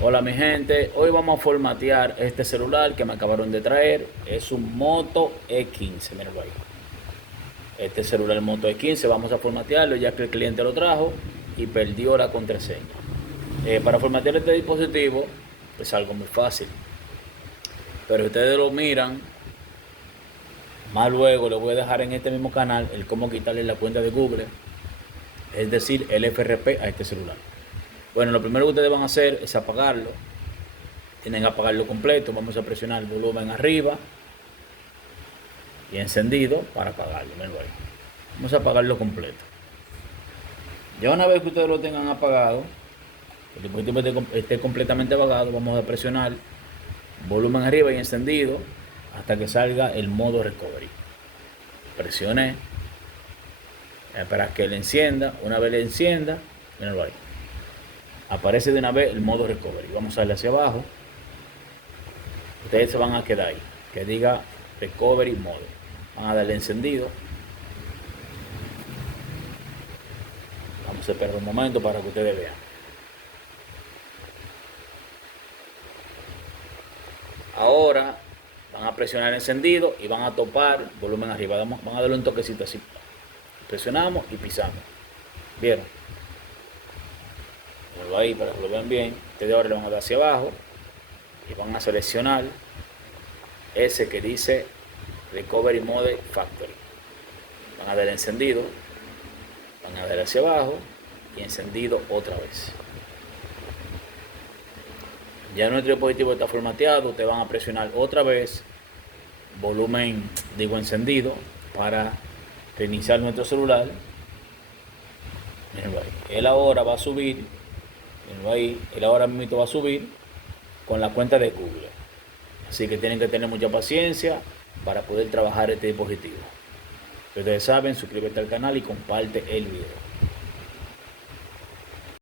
Hola mi gente, hoy vamos a formatear este celular que me acabaron de traer. Es un Moto E15, mírenlo ahí. Este celular Moto E15 vamos a formatearlo ya que el cliente lo trajo y perdió la contraseña. Para formatear este dispositivo es algo muy fácil, pero ustedes lo miran, más luego les voy a dejar en este mismo canal el cómo quitarle la cuenta de Google, es decir, el FRP a este celular. Bueno, lo primero que ustedes van a hacer es apagarlo. Tienen que apagarlo completo. Vamos a presionar el volumen arriba y encendido para apagarlo. Miren ahí. Vamos a apagarlo completo. Ya una vez que ustedes lo tengan apagado, el dispositivo esté completamente apagado, vamos a presionar volumen arriba y encendido hasta que salga el modo recovery. Presioné, espera que le encienda. Una vez le encienda, mirenlo ahí, aparece de una vez el modo recovery. Vamos a darle hacia abajo. Ustedes se van a quedar ahí, que diga recovery mode. Van a darle encendido. Vamos a esperar un momento para que ustedes vean. Ahora van a presionar encendido y van a topar volumen arriba. Van a darle un toquecito así. Presionamos y pisamos. ¿Vieron? Vuelvo ahí para que lo vean bien. Ustedes ahora le van a dar hacia abajo y van a seleccionar ese que dice Recovery Mode Factory. Van a dar encendido, van a dar hacia abajo y encendido otra vez. Ya nuestro dispositivo está formateado. Ustedes van a presionar otra vez volumen, encendido, para reiniciar nuestro celular. Mirenlo ahí. Él ahora va a subir, mirenlo ahí, él ahora mismo va a subir con la cuenta de Google. Así que tienen que tener mucha paciencia para poder trabajar este dispositivo. Ustedes saben, suscríbete al canal y comparte el video.